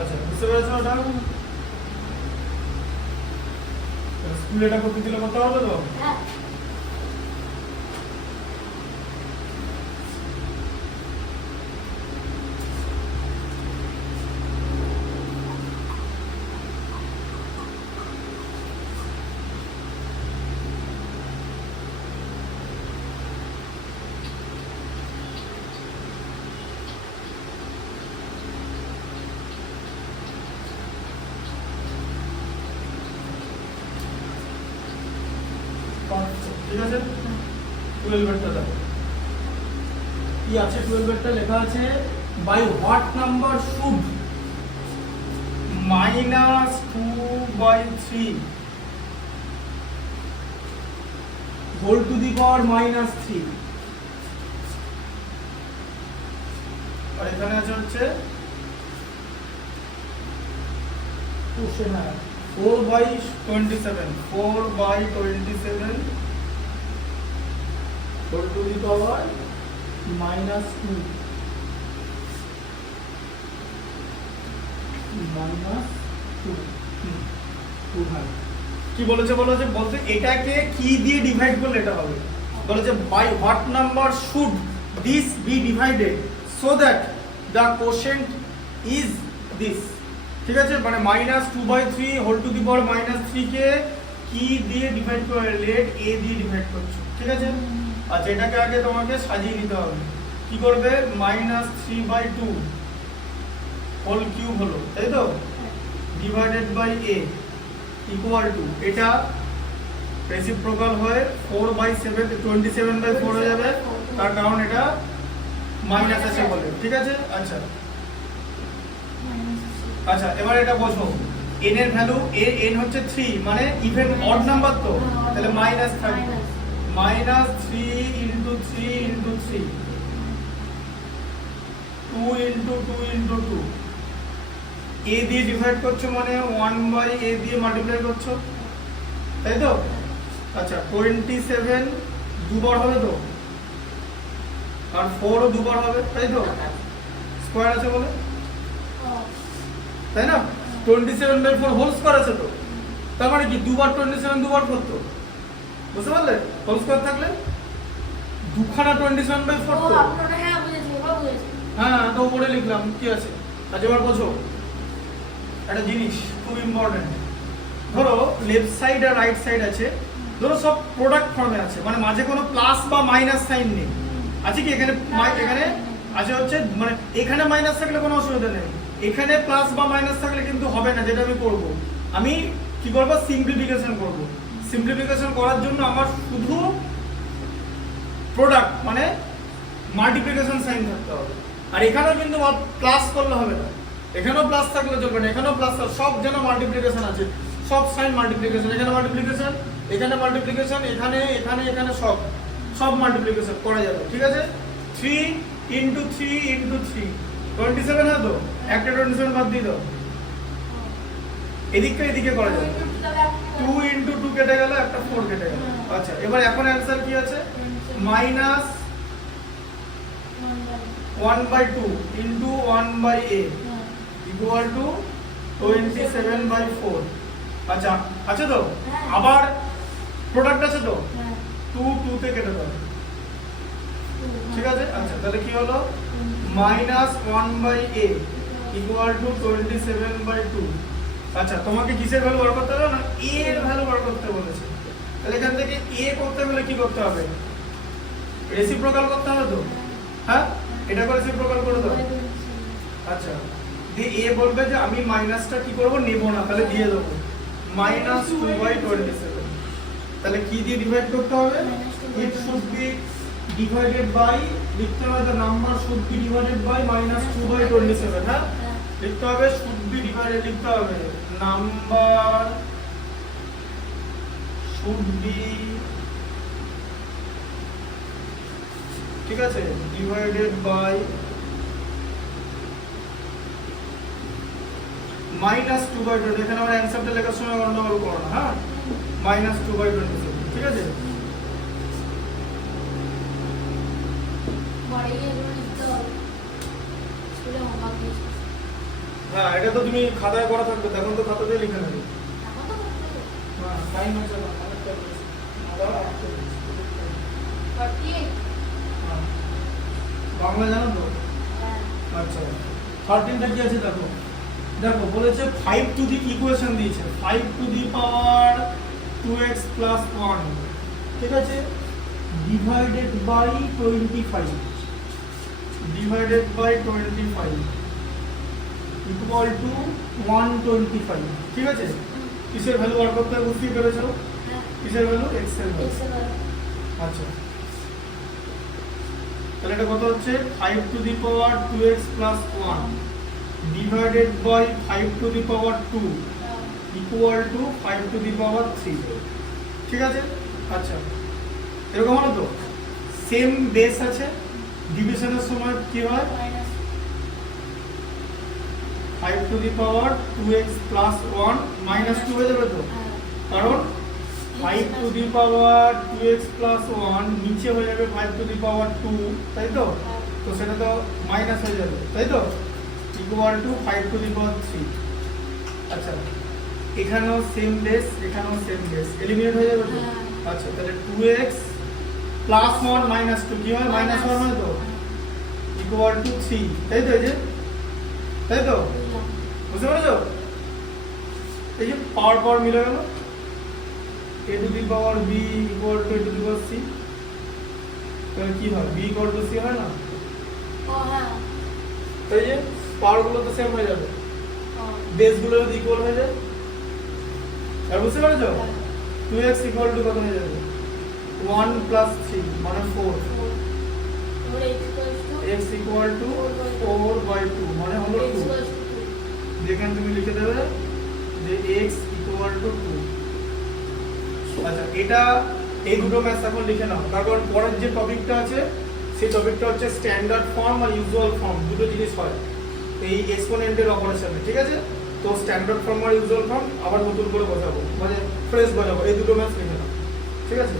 আচ্ছা বুঝতে পেরেছো ওটা? স্কুলে এটা করতে দিলে করতে হবে তো? হ্যাঁ। ঠিক আছে 12 এরটা দেখো কি আছে 12 এরটা লেখা আছে by what number should -2/3 whole to the power -3 আর এখানে আছে হচ্ছে 4/27 হোল টু দি পাওয়ার -2 কি বলেছে বলতে এটাকে কি দিয়ে ডিভাইড করলে এটা হবে বলেছে by what number should this be divided so that the quotient is this ঠিক আছে মানে -2/3 হোল টু দি পাওয়ার -3 কে কি দিয়ে ডিভাইড করে লেট a দিয়ে ডিভাইড করছো ঠিক আছে আচ্ছা এটাকে আগে তোমাকে সাজিয়ে নিতে হবে কি করবে -3/2 হোল কিউব হলো তাই তো divided by a equal to এটা রেসিপ্রোকাল হয়ে 4/7 27/4 হয়ে যাবে তার কারণ এটা মাইনাস আছে বলে ঠিক আছে আচ্ছা আচ্ছা এবার এটা বোঝো n এর ভ্যালু n হচ্ছে 3 মানে ইভেন অড নাম্বার তো তাহলে -3 -3 into 3 into 3 2 into 2 into 2 a দিয়ে ডিভাইড করছো মানে 1/a দিয়ে মাল্টিপ্লাই করছো তাই তো আচ্ছা 27 দুবার হবে তো আর 4 ও দুবার হবে তাই তো স্কয়ার আছে বলে তাই না 27/4 হোল স্কয়ার আছে তো তার মানে কি দুবার 27 দুবার করতো বুঝতে পারলে হোল স্কয়ার থাকলে দুখানা 27/4 তো হ্যাঁ বুঝেছি এবার বুঝেছি হ্যাঁ তো উপরে লিখলাম কি আছে আচ্ছা এবার বোঝো একটা জিনিস খুব ইম্পর্টেন্ট ধরো লেফট সাইড আর রাইট সাইড আছে ধরো সব প্রোডাক্ট ফর্মে আছে মানে মাঝে কোনো প্লাস বা মাইনাস সাইন নেই আছে কি এখানে এখানে আছে হচ্ছে মানে এখানে মাইনাস থাকলে কোনো অসুবিধা নেই এখানে প্লাস বা মাইনাস থাকলে কিন্তু হবে না যেটা আমি করব আমি কি করব সিম্পলিফিকেশন করব সিম্পলিফিকেশন করার জন্য আমার শুধু প্রোডাক্ট মানে মাল্টিপ্লিকেশন সাইন থাকতে হবে আর এখানেও কিন্তু প্লাস করলে হবে না এখানেও প্লাস থাকলে চলবে না এখানেও প্লাস সব যেন মাল্টিপ্লিকেশন আছে সব সাইন মাল্টিপ্লিকেশন এখানে মাল্টিপ্লিকেশন এখানে মাল্টিপ্লিকেশন এখানে এখানে এখানে সব সব মাল্টিপ্লিকেশন করা যাবে ঠিক আছে 3 into 3 into 3 27 है तो একটা 27 বাদ দিয়ে দাও এদিকে এদিকে করা যাবে 2 into 2 কেটে গেল একটা 4 কেটে গেল আচ্ছা এবার এখন आंसर কি আছে minus 1/2 into 1/a equal to 27/4 আচ্ছা আছে তো আবার প্রোডাক্ট আছে তো 2 2 তে কেটে দাও ঠিক আছে আচ্ছা তাহলে কি হলো -1/a equal to 27/2 আচ্ছা তোমাকে কিসের ভ্যালু বার করতে হবে না a এর ভ্যালু বার করতে বলেছে তাহলে এখান থেকে a করতে হলে কি করতে হবে রেসিপ্রোকাল করতে হবে তো হ্যাঁ এটা করে রেসিপ্রোকাল করে দাও আচ্ছা দিয়ে a বলবে যে আমি মাইনাসটা কি করব নেব না তাহলে দিয়ে দেব -2/27 তাহলে কি দিয়ে ডিভাইড করতে হবে it should be divided by লিখতে হবে the number should be divided by -2/27 হ্যাঁ লিখতে হবে should be divided লিখতে হবে number should be ঠিক আছে divided by -2/27 এখানে আমরা অ্যানসারটা লেখার সময় গন্ডগোল করো না হ্যাঁ -2/27 ঠিক আছে বড় এগুলো লিখতে হবে স্কুলে হোমওয়ার্ক দিয়েছে হ্যাঁ এটা তো তুমি খাতায় করা থাকবে, তখন তো খাতাতে লিখে নেবে। এখন তো করতে হবে। হ্যাঁ টাইম আছে না, অনেকটা রয়েছে। আবার আটটা রয়েছে। 48 হ্যাঁ। বাংলা জানো তো? হ্যাঁ আচ্ছা 13টা কি আছে দেখো, দেখো বলেছে 5 টু দি ইকুয়েশন দিয়েছে 5 to the power 2x plus 1, ঠিক আছে, ডিভাইডেড বাই 25 ইকুয়াল টু 125, ঠিক আছে। কিসের ভ্যালু বার করতে হবে বুঝতেই পেরেছো? হ্যাঁ কিসের ভ্যালু? x এর ভ্যালু। এক্সেল আচ্ছা তাহলে এটা কত হচ্ছে 5 to the power 2x plus 1 divided by 5 to the power 2 equal to 5 to the power 3, ঠিক আছে। আচ্ছা এরকম হলো তো, সেম বেস আছে, ডিভিশনের সময় কি হয় minus 5 to the power 2x plus 1 minus 2 হয়ে যাবে তো, হ্যাঁ কারণ 5 to the power 2x plus 1 নিচে হয়ে যাবে 5 টু দি পাওয়ার 2, তাই তো, তো সেটা তো মাইনাস হয়ে যাবে, তাই তো, equal to 5 to the power 3। আচ্ছা এখানেও সেম বেস, এখানেও সেম বেস, এলিমিনেট হয়ে যাবে তো। হ্যাঁ। আচ্ছা তাহলে 2x প্লাস 1 মাইনাস 2 কি হয়, মাইনাস 1 হয় তো, ইকুয়াল টু 3, তাই তো, এই যে, তাই তো, বুঝতে পেরেছো? এই যে পাওয়ার পাওয়ার মিলে গেল, a two the power b equal to a two the power c, তাহলে কি হয়, b ইকুয়াল টু c হয় না, ও হ্যাঁ তাই যে পাওয়ার গুলো তো সেম হয়ে যাবে, ও বেস গুলো যদি ইকুয়াল হয়ে যায়, আর বুঝতে পেরেছো? 2x ইকুয়াল টু কত হয়ে যাবে 1 প্লাস 3 মানে 4, এবার x equals to x equal to 4/2 মানে হলো x 2, ইকুয়ালস টু যেখানে তুমি লিখে দেবে যে x ইকুয়াল টু 2। আচ্ছা এটা এই দুটো ম্যাথ এখন লিখে নাও, তারপর পরের যে টপিকটা আছে সেই টপিকটা হচ্ছে স্ট্যান্ডার্ড ফর্ম আর ইউজুয়াল ফর্ম, দুটো জিনিস হয় এই এক্সপোনেন্টের অপারেশনে, ঠিক আছে। তো স্ট্যান্ডার্ড ফর্ম আর ইউজুয়াল ফর্ম আবার নতুন করে বোঝাবো, মানে ফ্রেশ বোঝাবো, এই দুটো ম্যাথ লিখে নাও, ঠিক আছে।